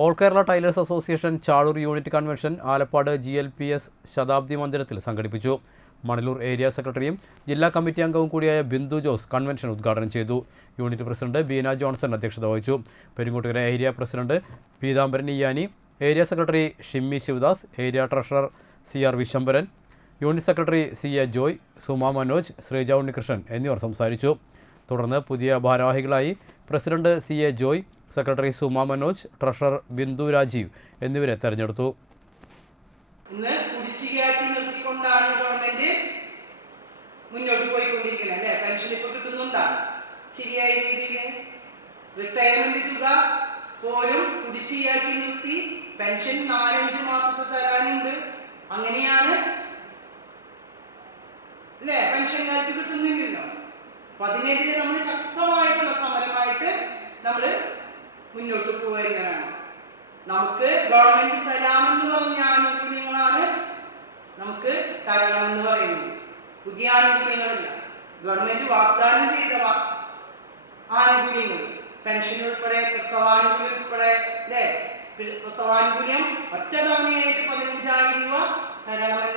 All Kerala tailors association Chalur unit convention Alappad G L P S ശതാബ്ദി മന്ദിരത്തിൽ സംഘടിപ്പിച്ചു. Manalur area സെക്രട്ടറിയും ജില്ലാ committee അംഗവും കൂടിയായ ബിന്ദു ജോസ് കൺവെൻഷൻ ഉദ്ഘാടനം ചെയ്തു. യൂണിറ്റ് പ്രസിഡന്റ് ബീന ജോൺസൺ അധ്യക്ഷത വഹിച്ചു. Perungottukara area president Peethambaran Iyani area secretary Shimmy Sivadas area treasurer C R Vishambaran unit secretary C A Joy Suma Manoj Sreeja Unnikrishnan എന്നിവർ സംസാരിച്ചു. തുടർന്ന് പുതിയ ഭാരവാഹികളായി president C A Joy secretary Suma Manoj treasurer Bindu Rajeev എന്നിവരെ തെരഞ്ഞെടുത്തു. ഇന്ന് government പോലും കുടിശ്ശികയാക്കി നിർത്തി പെൻഷൻ നാലഞ്ച് മാസത്തെ തരാനുണ്ട്. അങ്ങനെയാണ് അല്ലേ? പെൻഷൻകാർക്ക് കിട്ടുന്നില്ലല്ലോ. അപ്പൊ അതിനെതിരെ നമ്മൾ ശക്തമായിട്ടുള്ള സമരമായിട്ട് നമ്മൾ മുന്നോട്ട് പോവുകയാണ്. നമുക്ക് ഗവൺമെന്റ് തരാമെന്ന് പറഞ്ഞ ആനുകൂല്യങ്ങളാണ് നമുക്ക് തരണമെന്ന് പറയുന്നത്. പുതിയ ആനുകൂല്യങ്ങളില്ല. ഗവൺമെന്റ് വാഗ്ദാനം ചെയ്ത ആനുകൂല്യങ്ങൾ. പെൻഷൻ ഉൾപ്പെടെ പ്രസവാനുകൂല്യം ഉൾപ്പെടെ അല്ലേ? പ്രസവാനുകൂല്യം ഒറ്റ തവണയായിട്ട് പതിനഞ്ചായിരം രൂപ തരണമെന്ന്